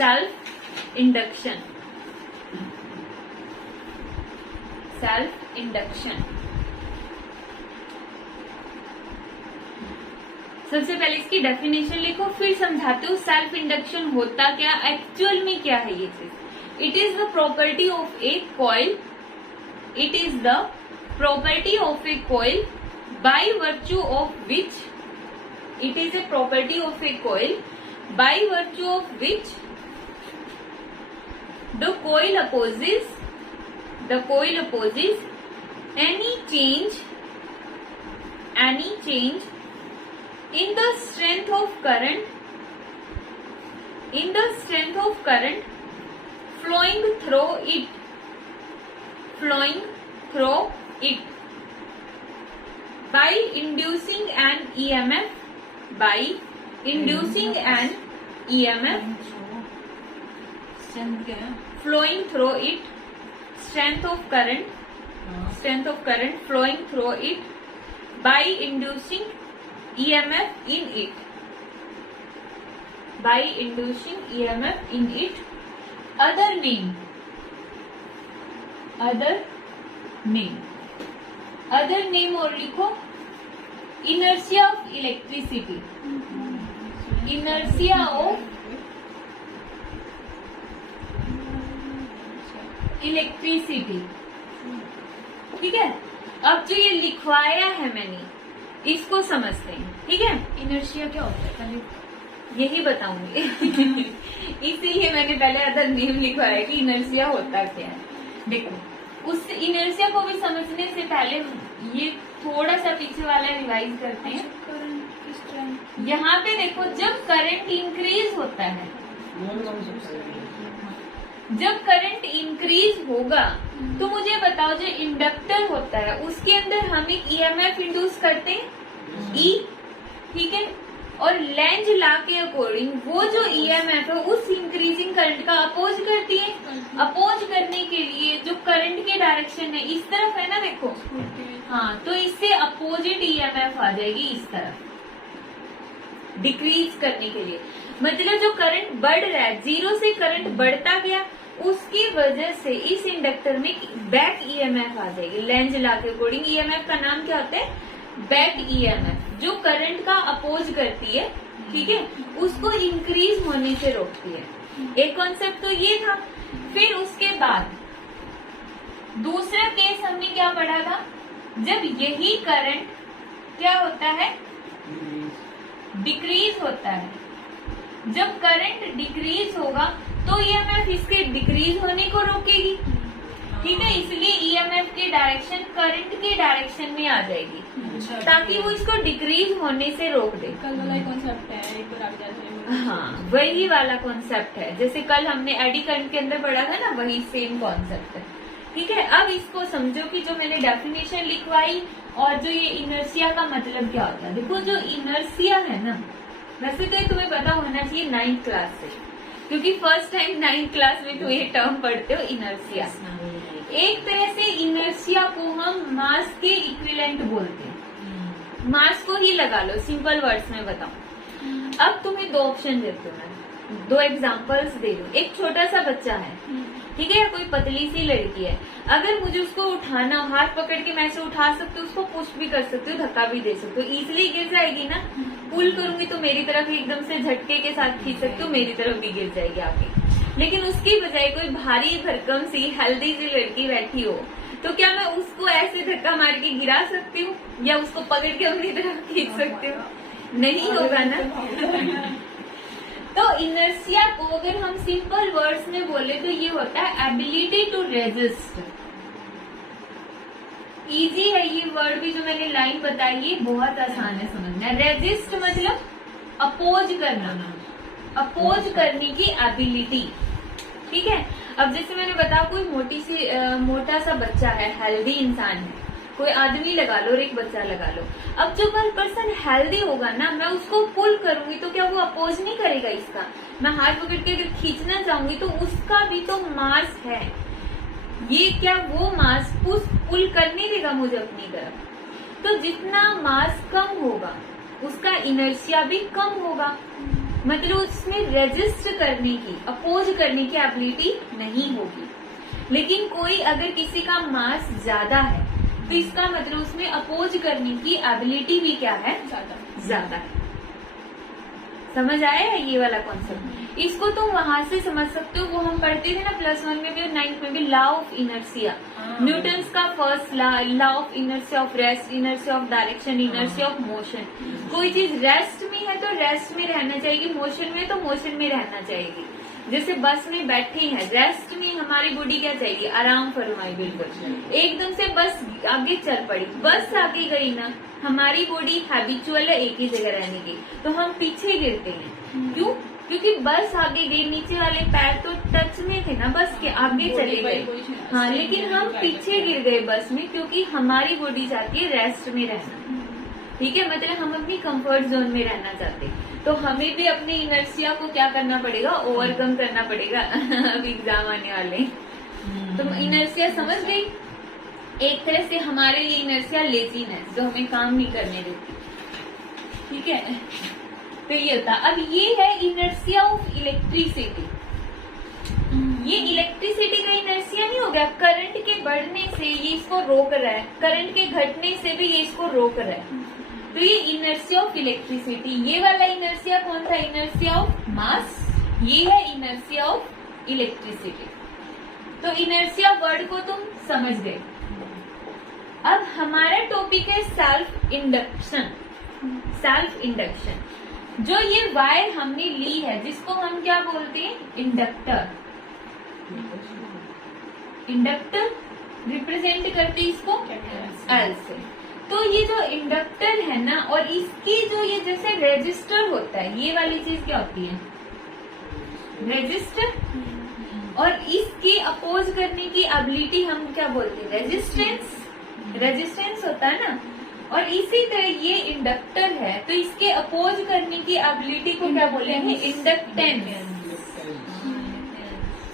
Self induction, self induction. सबसे पहले इसकी डेफिनेशन लिखो, फिर समझाते हो सेल्फ इंडक्शन होता क्या, एक्चुअल में क्या है ये चीज। It is the property of A coil, it is the property of A coil by virtue of which, it is a property of A coil by virtue of which the coil opposes any change in the strength of current, flowing through it by inducing an EMF, flowing through it, strength of current flowing through it by inducing EMF in it, other name और लिखो, inertia of electricity, inertia of electricity. ठीक है, अब जो ये लिखवाया है मैंने इसको समझते हैं। ठीक है, इनर्शिया क्या होता है पहले यही बताऊंगी इसीलिए मैंने पहले अदर नेम लिखवाया कि इनर्शिया होता क्या है। देखो, उस इनर्शिया को भी समझने से पहले ये थोड़ा सा पीछे वाला रिवाइज करते हैं। यहाँ पे देखो, जब करंट इंक्रीज होता है, जब करंट इंक्रीज होगा तो मुझे बताओ, जो इंडक्टर होता है उसके अंदर हम एक ईएमएफ इंड्यूस करते हैं, ई। ठीक है, और लेंज लॉ के अकॉर्डिंग वो जो ईएमएफ है उस इंक्रीजिंग करंट का अपोज करती है। अपोज करने के लिए जो करंट के डायरेक्शन है इस तरफ है ना, देखो, हाँ, तो इससे अपोजिट ईएमएफ आ जाएगी इस तरफ, डिक्रीज करने के लिए। मतलब जो करंट बढ़ रहा है, जीरो से करंट बढ़ता गया, उसकी वजह से इस इंडक्टर में बैक ईएमएफ आ जाएगी। लेंज लॉ के अकॉर्डिंग ईएमएफ का नाम क्या होता है, बैक ईएमएफ, जो करंट का अपोज करती है। ठीक है, उसको इंक्रीज होने से रोकती है। एक कॉन्सेप्ट तो ये था। फिर उसके बाद दूसरा केस हमने क्या पढ़ा था, जब यही करंट क्या होता है, डिक्रीज होता है। जब करंट डिक्रीज होगा तो ईएमएफ इसके डिक्रीज होने को रोकेगी। ठीक है, इसलिए ईएमएफ के डायरेक्शन करंट के डायरेक्शन में आ जाएगी, ताकि वो इसको डिक्रीज होने से रोक दे। कल वाला कॉन्सेप्ट है, एक बार हाँ, वही वाला कॉन्सेप्ट है, जैसे कल हमने एडी करंट के अंदर पढ़ा था ना, वही सेम कॉन्सेप्ट है। ठीक है, अब इसको समझो कि जो मैंने डेफिनेशन लिखवाई और जो ये इनर्शिया का मतलब क्या होता है। देखो, जो इनर्शिया है ना, वैसे तो तुम्हें पता होना चाहिए 9th क्लास से, क्योंकि फर्स्ट टाइम 9th क्लास में तो ये टर्म पढ़ते हो, इनर्शिया। एक तरह से इनर्शिया को हम मास के इक्विवेलेंट बोलते हैं। मास को ही लगा लो, सिंपल वर्ड्स में बताऊं। अब तुम्हें दो ऑप्शन देते हो, मैं दो एग्जांपल्स दे दूं। एक छोटा सा बच्चा है, ठीक है, कोई पतली सी लड़की है, अगर मुझे उसको उठाना, हाथ पकड़ के मैं ऐसे उठा सकती हूँ, उसको पुश भी कर सकती हूँ, धक्का भी दे सकती हूँ, इजिली गिर जाएगी ना। पुल करूंगी तो मेरी तरफ एकदम से झटके के साथ खींच सकती हूँ, मेरी तरफ भी गिर जाएगी आगे। लेकिन उसकी बजाय कोई भारी भरकम सी हेल्दी सी लड़की बैठी हो, तो क्या मैं उसको ऐसे धक्का मार के गिरा सकती हूँ या उसको पकड़ के अपनी तरफ खींच सकती हूँ? नहीं होगा ना। तो इनर्शिया को अगर हम सिंपल वर्ड्स में बोले तो ये होता है एबिलिटी टू रेजिस्ट। इजी है ये वर्ड भी, जो मैंने लाइन बताई ये बहुत आसान है समझना। रेजिस्ट मतलब अपोज करना, अपोज करने की एबिलिटी। ठीक है, अब जैसे मैंने बताया, कोई मोटा सा बच्चा है, हेल्दी इंसान है, कोई आदमी लगा लो और एक बच्चा लगा लो। अब जो पर्सन हेल्दी होगा ना, मैं उसको पुल करूंगी तो क्या वो अपोज नहीं करेगा इसका? मैं हाथ पकड़ के अगर खींचना चाहूंगी तो उसका भी तो मास है, ये क्या वो मास पुल करने देगा मुझे अपनी तरफ? तो जितना मास कम होगा उसका इनर्शिया भी कम होगा। मतलब उसमें रेजिस्ट करने की, अपोज करने की एबिलिटी नहीं होगी। लेकिन कोई अगर किसी का मास ज्यादा है तो इसका मतलब उसमें अपोज करने की एबिलिटी भी क्या है, ज्यादा है। समझ आया है ये वाला कॉन्सेप्ट? इसको तुम वहां से समझ सकते हो, वो हम पढ़ते थे ना +1 में भी और 9th में भी, लॉ ऑफ इनर्शिया। न्यूटन्स का first law of inertia of rest, inertia of direction, inertia of motion. कोई चीज रेस्ट में है तो रेस्ट में रहना चाहिए, मोशन में तो मोशन में रहना चाहिए। जैसे बस में बैठे हैं, रेस्ट में हमारी बॉडी क्या चाहिए, आराम फरमाए बिल्कुल। एकदम से बस आगे चल पड़ी, बस आगे गई ना, हमारी बॉडी हैबिचुअल है एक ही जगह रहने की, तो हम पीछे गिरते हैं। क्यों? क्योंकि बस आगे गई, नीचे वाले पैर तो टच में थे ना बस के, आगे चले गए। हाँ, लेकिन हम पीछे गिर गए बस में, क्योंकि हमारी बॉडी चाहती है रेस्ट में रहना। ठीक है, मतलब हम अपनी कंफर्ट जोन में रहना चाहते हैं, तो हमें भी अपने इनर्शिया को क्या करना पड़ेगा, ओवरकम करना पड़ेगा। अब एग्जाम आने वाले, तो इनर्शिया समझ गई? एक तरह से हमारे लिए इनर्शिया लेजीनेस, जो हमें काम नहीं करने देती। ठीक है, तो ये होता। अब ये है इनर्शिया ऑफ इलेक्ट्रिसिटी। ये इलेक्ट्रिसिटी का इनर्शिया नहीं हो गया, करंट के बढ़ने से ये इसको रोक रहा है, करंट के घटने से भी ये इसको रोक रहा है। तो ये इनर्शिया ऑफ इलेक्ट्रिसिटी। ये वाला इनर्शिया कौन था, इनर्शिया ऑफ मास। ये है इनर्शिया ऑफ इलेक्ट्रिसिटी। तो इनर्शिया वर्ड को तुम समझ गए। अब हमारा टॉपिक है सेल्फ इंडक्शन। सेल्फ इंडक्शन, जो ये वायर हमने ली है, जिसको हम क्या बोलते हैं, इंडक्टर। इंडक्टर रिप्रेजेंट करते इसको एल से। तो ये जो इंडक्टर है ना, और इसकी जो ये जैसे रेजिस्टर होता है, ये वाली चीज क्या होती है, रेजिस्टर। और इसके अपोज करने की एबिलिटी हम क्या बोलते हैं, रेजिस्टेंस। रेजिस्टेंस होता है ना, और इसी तरह ये इंडक्टर है, तो इसके अपोज करने की एबिलिटी को क्या बोलेंगे, इंडक्टेंस।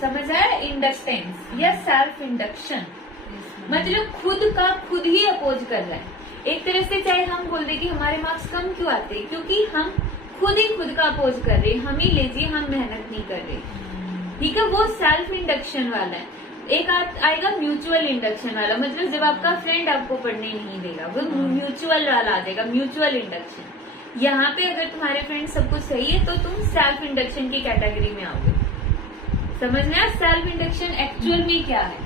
समझ आया? इंडक्टेंस या सेल्फ इंडक्शन, मतलब खुद का खुद ही अपोज कर रहा है। एक तरह से चाहे हम बोल दे कि हमारे मार्क्स कम क्यों आते हैं, क्योंकि हम खुद ही खुद का अपोज कर रहे हैं, हम ही लेजी, हम मेहनत नहीं कर रहे। ठीक है, वो सेल्फ इंडक्शन वाला है। एक आएगा म्यूचुअल इंडक्शन वाला, मतलब जब आपका फ्रेंड आपको पढ़ने नहीं देगा, वो म्यूचुअल वाला आ जाएगा, म्यूचुअल इंडक्शन। यहाँ पे अगर तुम्हारे फ्रेंड सब कुछ सही है तो तुम सेल्फ इंडक्शन की कैटेगरी में आओगे। समझना, सेल्फ इंडक्शन एक्चुअल में क्या है,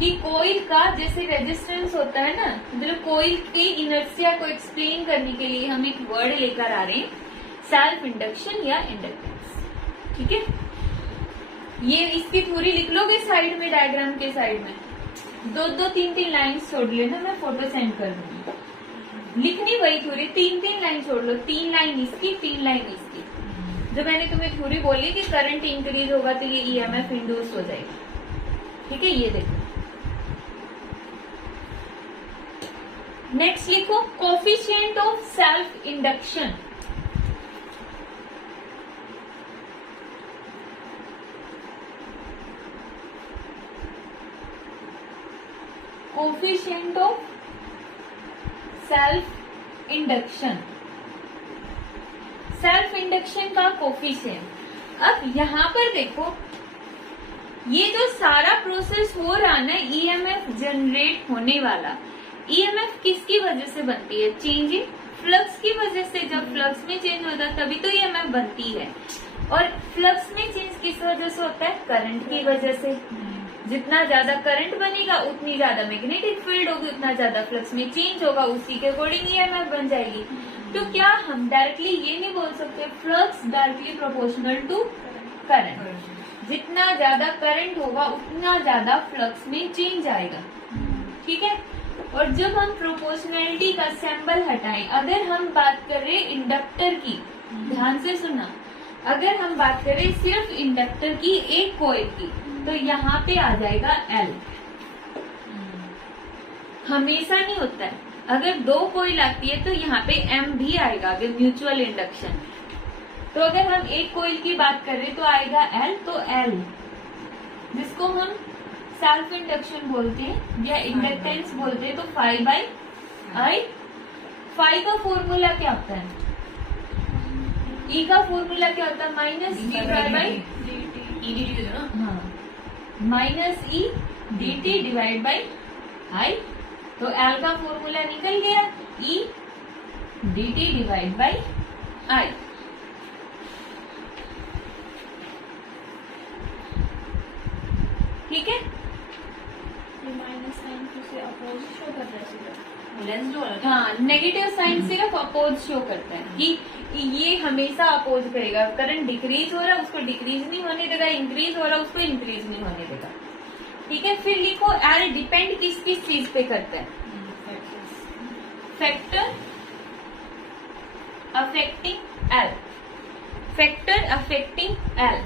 कि कोईल का जैसे रेजिस्टेंस होता है ना, मतलब कोईल के इनर्शिया को एक्सप्लेन करने के लिए हम एक वर्ड लेकर आ रहे हैं, सेल्फ इंडक्शन या इंडक्टेंस। ठीक है, ये इसकी पूरी लिख लोगे साइड में, डायग्राम के साइड में 2-2, 3-3 लाइन छोड़ लेना, मैं फोटो सेंड कर दूंगी। लिखनी वही थोड़ी 3-3 लाइन छोड़ लो, 3 लाइन इसकी, 3 लाइन इसकी। जो मैंने तुम्हें थोड़ी बोली कि करंट इंक्रीज होगा तो ये ईएमएफ इंड्यूस हो जाएगी। ठीक है, ये देखो। नेक्स्ट लिखो coefficient of self induction. Coefficient of self induction, self induction का कोफिशिएंट। अब यहाँ पर देखो, ये जो सारा प्रोसेस हो रहा ना, ईएमएफ जनरेट होने वाला, ईएमएफ किसकी वजह से बनती है, चेंज इन फ्लक्स की वजह से। जब फ्लक्स में चेंज होता है तभी तो ईएमएफ बनती है। और फ्लक्स में चेंज किस वजह से होता है, करंट की वजह से। जितना ज्यादा करंट बनेगा उतनी ज्यादा मैग्नेटिक फील्ड होगी, उतना ज्यादा फ्लक्स में चेंज होगा, उसी के अकॉर्डिंग ईएमएफ बन जाएगी। तो क्या हम डायरेक्टली ये नहीं बोल सकते flux directly proportional to current. जितना ज्यादा करंट होगा उतना ज्यादा फ्लक्स में चेंज आएगा। ठीक है, और जब हम प्रोपोर्शनैलिटी का सिंबल हटाएं, अगर हम बात कर रहे इंडक्टर की, ध्यान से सुना, अगर हम बात करें सिर्फ इंडक्टर की, एक कॉइल की, तो यहाँ पे आ जाएगा L। हमेशा नहीं होता है, अगर 2 कॉइल आती है तो यहाँ पे M भी आएगा, अगर म्यूचुअल इंडक्शन। तो अगर हम एक कॉइल की बात कर रहे तो आएगा L, तो L जिसको हम सेल्फ इंडक्शन बोलते हैं या इंडक्टेंस बोलते हैं, तो 5/I। फाई का फॉर्मूला क्या होता है, ई का फॉर्मूला क्या होता है? Minus D divide by EDT दे दो ना। हाँ minus E D T divide by I. तो एल का फॉर्मूला निकल गया, E D T divide by I. ठीक है, ये माइनस साइन से अपोज शो कर रहा है सीधा। लेंस जो है हाँ नेगेटिव साइन सिर्फ अपोज शो करता है कि ये हमेशा अपोज करेगा। करंट डिक्रीज हो रहा है उसको डिक्रीज नहीं होने देगा, इंक्रीज हो रहा है उसको इंक्रीज नहीं होने देगा। ठीक है, फिर लिखो एल डिपेंड किस किस चीज पे करता है? Factor affecting L, factor affecting L,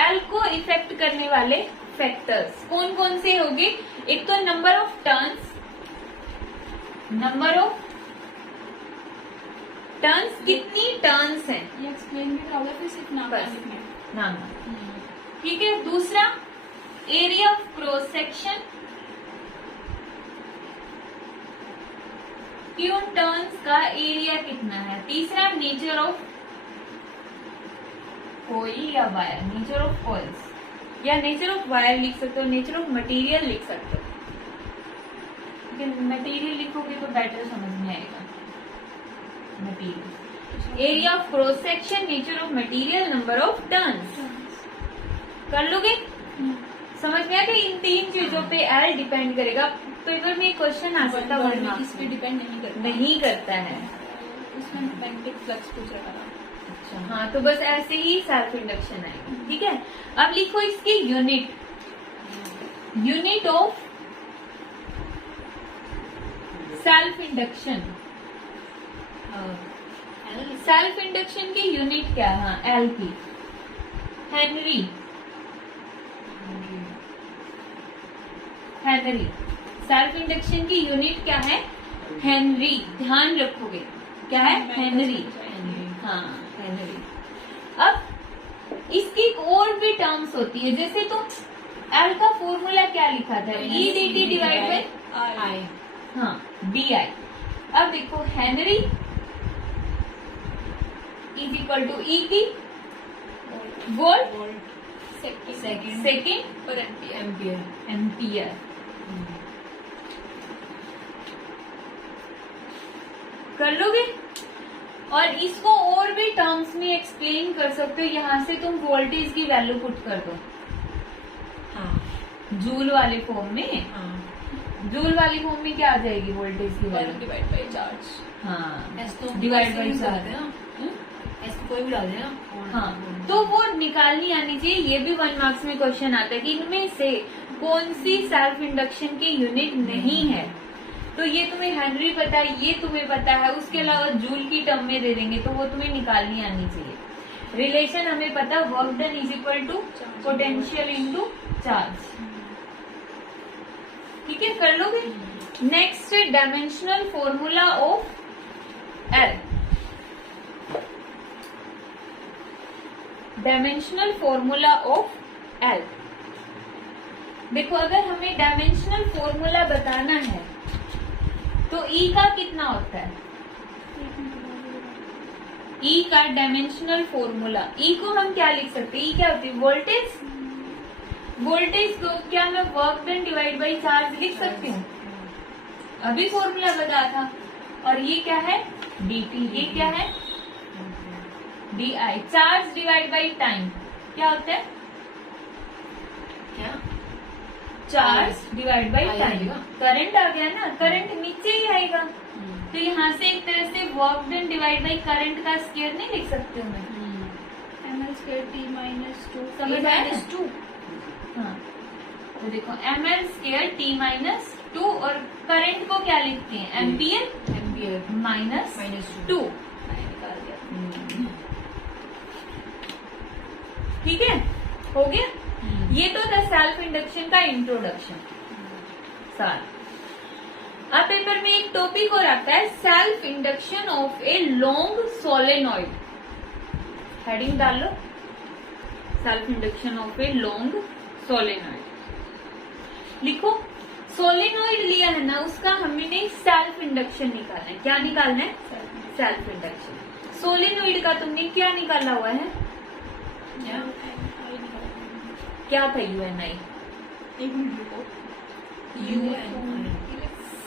L को इफेक्ट करने वाले फैक्टर्स कौन कौन से होंगे? एक तो number of turns, number of turns, कितनी टर्न्स हैं ये एक्सप्लेन भी होगा फिर सिर्फ नाम बस। लिखना है। नाम। ठीक है, दूसरा एरिया ऑफ क्रॉस सेक्शन कि उन टर्न्स का एरिया कितना है। तीसरा नेचर ऑफ कोई या वायर, नेचर ऑफ कॉइल्स या नेचर ऑफ वायर लिख सकते हो, नेचर ऑफ मटेरियल लिख सकते हो। लेकिन मटेरियल लिखोगे तो बेटर समझ में आएगा। Material, area of cross section, nature of material, number of turns. कर लोगे? समझ में आया कि इन तीन चीजों पे एल डिपेंड करेगा। पेपर में क्वेश्चन आ सकता है, में किस पे डिपेंड नहीं करता। नहीं करता है। उसमें मैग्नेटिक फ्लक्स पूछ रहा था। अच्छा हाँ, तो बस ऐसे ही सेल्फ इंडक्शन आएगा। ठीक है, अब लिखो इसकी unit, unit of self induction. Self induction की यूनिट क्या है? हाँ एल की हेनरी, हेनरी। सेल्फ इंडक्शन की यूनिट क्या है? हेनरी। ध्यान रखोगे क्या है? हेनरी। हाँ हेनरी। अब इसकी और भी टर्म्स होती है, जैसे तुम एल का फॉर्मूला क्या लिखा था? ई डी टी डिवाइड बाई आई। हाँ डी आई। अब देखो हेनरी इज इक्वल टू ई की वोल्ट सेकेंड और एम्पियर। एम्पियर। एम्पियर। कर लोगे? और इसको और भी टर्म्स में एक्सप्लेन कर सकते हो। यहाँ से तुम वोल्टेज की वैल्यू पुट कर दो हाँ जूल वाले फॉर्म में। हाँ जूल वाली फॉर्म में क्या आ जाएगी वोल्टेज की वैल्यू? Divide by charge. हाँ एस तो डिवाइड बाई चार चार। है ना, एस को कोई भी डाल देना। हाँ तो वो निकालनी आनी चाहिए। ये भी 1 मार्क्स में क्वेश्चन आता है कि इनमें से कौन सी सेल्फ इंडक्शन की यूनिट नहीं है। तो ये तुम्हें हेनरी पता है, ये तुम्हें पता है, उसके अलावा जूल की टर्म में दे देंगे तो वो तुम्हें निकालनी आनी चाहिए। रिलेशन हमें पता, work done is equal to potential into charge. ठीक है, कर लोगे? Next dimensional formula of L, dimensional formula of L. देखो अगर हमें डायमेंशनल फॉर्मूला बताना है तो ई का कितना होता है? ई का डायमेंशनल फॉर्मूला, ई को हम क्या लिख सकते हैं? ई क्या होती है? वोल्टेज। वोल्टेज को क्या मैं work done divide by charge लिख सकती हूँ? अभी फॉर्मूला बताया था। और ये क्या है? dt। ये क्या है? di। Charge divide by time क्या होता है? क्या charge divide by I time. आएगा। करंट आ गया ना, करंट नीचे ही आएगा। तो यहाँ से एक तरह से work done divide by current का स्क्वायर नहीं लिख सकती हूँ मैं? ml स्क्वायर t माइनस 2 समझ आया ना? 2। हाँ तो देखो ml स्क्वायर t माइनस 2 और करंट को क्या लिखते हैं? Ampere ampere minus -2। 2। निकाल दिया। ठीक है, हो गया? ये तो था सेल्फ इंडक्शन का इंट्रोडक्शन सार। अब पेपर में एक टॉपिक और आता है self induction of a long solenoid. Heading डाल लो, self induction of a long solenoid. लिखो सोलेनॉइड लिया है ना, उसका हमने सेल्फ इंडक्शन निकालना है। क्या निकालना है? Self induction. सोलेनोइड का तुमने क्या निकाला हुआ है? क्या? क्या था UNI? एक मिनट को UN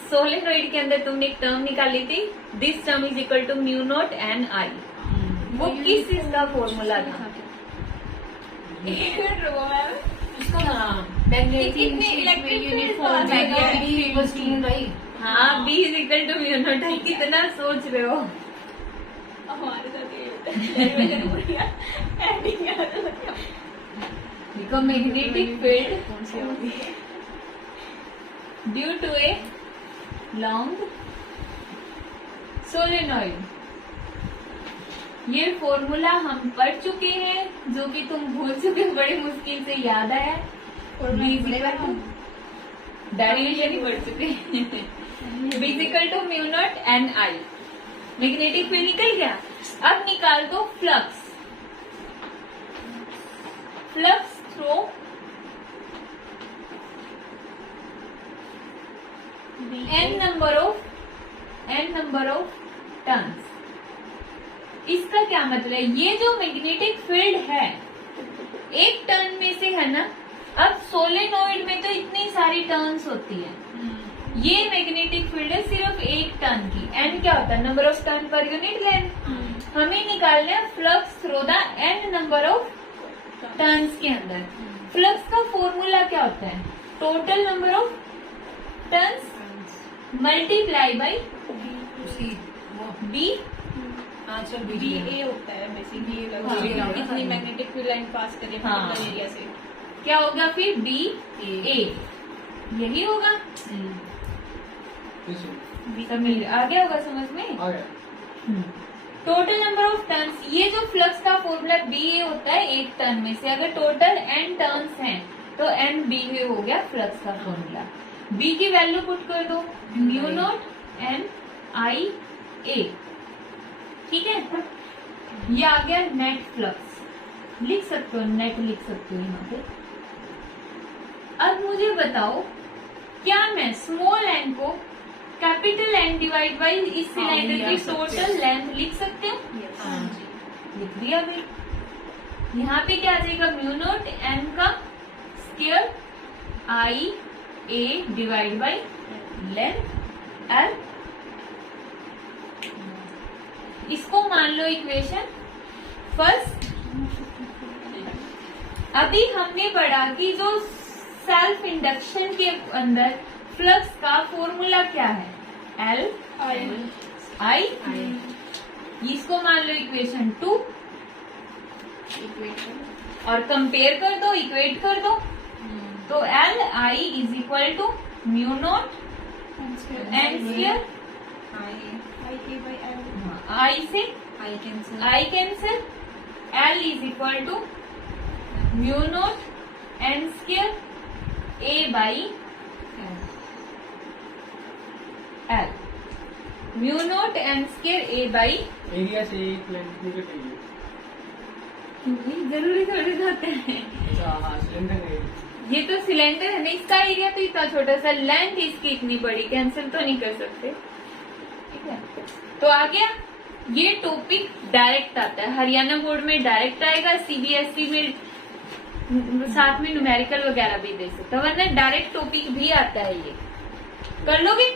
सोलेनोइड के अंदर तुमने एक टर्म निकाली थी, this term is equal to mu naught N I. वो किस चीज का फॉर्मूला था? एक मिनट रुको मैम। उसका नाम मैग्नेटिक कितने इलेक्ट्रिक फील्ड का मैग्नेटिक हाँ, B is equal to mu naught I. कितना सोच रहे हो? हमारे साथ ये हो गया एडिंग याद हो गया। देखो, मैग्नेटिक फील्ड कौन सी होगी? Due to a long solenoid. ये फॉर्मूला हम पढ़ चुके हैं, जो कि तुम भूल चुके हो, बड़ी मुश्किल से याद आया। और डेरिवेशन ही पढ़ चुके हैं। B is equal to mu naught N I. Magnetic field निकल गया। अब निकाल दो flux. Flux through n number of turns. इसका क्या मतलब है? ये जो मैग्नेटिक फील्ड है एक टर्न में से है ना। अब सोलेनोइड में तो इतनी सारी टर्न्स होती है, ये मैग्नेटिक फील्ड है सिर्फ एक टर्न की। n क्या होता है? Number of turn per unit length. हमें निकालना है flux through the n number of turns के अंदर। फ्लक्स का फॉर्मूला क्या होता है? Total number of turns multiply by उसी वो B। आंसर बी ए होता है बेसिकली। हाँ। कितनी मैग्नेटिक फील्ड लाइन पास करें हाँ। पर्टिकुलर एरिया से। क्या होगा फिर? B A। यही होगा। समीर, आ गया होगा समझ में? Total number of turns. ये जो फ्लक्स का फॉर्मूला BA होता है एक टर्न में से। अगर टोटल n टर्न्स हैं तो NBA हो गया फ्लक्स का फॉर्मूला। B की वैल्यू पुट कर दो, म्यू नॉट एन आई ए। ठीक है, ये आ गया नेट फ्लक्स। लिख सकते हो, नेट लिख सकते हो यहाँ पे। अब मुझे बताओ, क्या मैं स्मॉल एन को कैपिटल एन डिवाइड बाई इस सिलेंडर की टोटल लेंथ लिख सकते हो? हाँ लिख दिया भाई। यहाँ पे क्या आ जाएगा? म्यू नॉट एन का square I A divide by length L. इसको मान लो इक्वेशन फर्स्ट। अभी हमने पढ़ा कि जो सेल्फ इंडक्शन के अंदर फ्लक्स का फॉर्मूला क्या है? L I. इसको मान लो इक्वेशन 2 और कंपेयर कर दो, इक्वेट कर दो। तो L I is equal to mu naught N square I से I cancel. L is equal to mu naught N square A by L. Mu naught N square A by area से एक length निकल गई जरूरी थोड़ी होते हैं। हाँ, सिलेंडर है। ये तो सिलेंडर है ना, इसका एरिया तो इतना छोटा सा, लेंथ इसकी इतनी बड़ी, कैंसिल तो नहीं कर सकते। ठीक है, तो आ गया। ये टॉपिक डायरेक्ट आता है, हरियाणा बोर्ड में डायरेक्ट आएगा, CBSE में साथ में न्यूमेरिकल वगैरह भी दे सकते, वरना डायरेक्ट टॉपिक भी आता है। ये कर लोगे?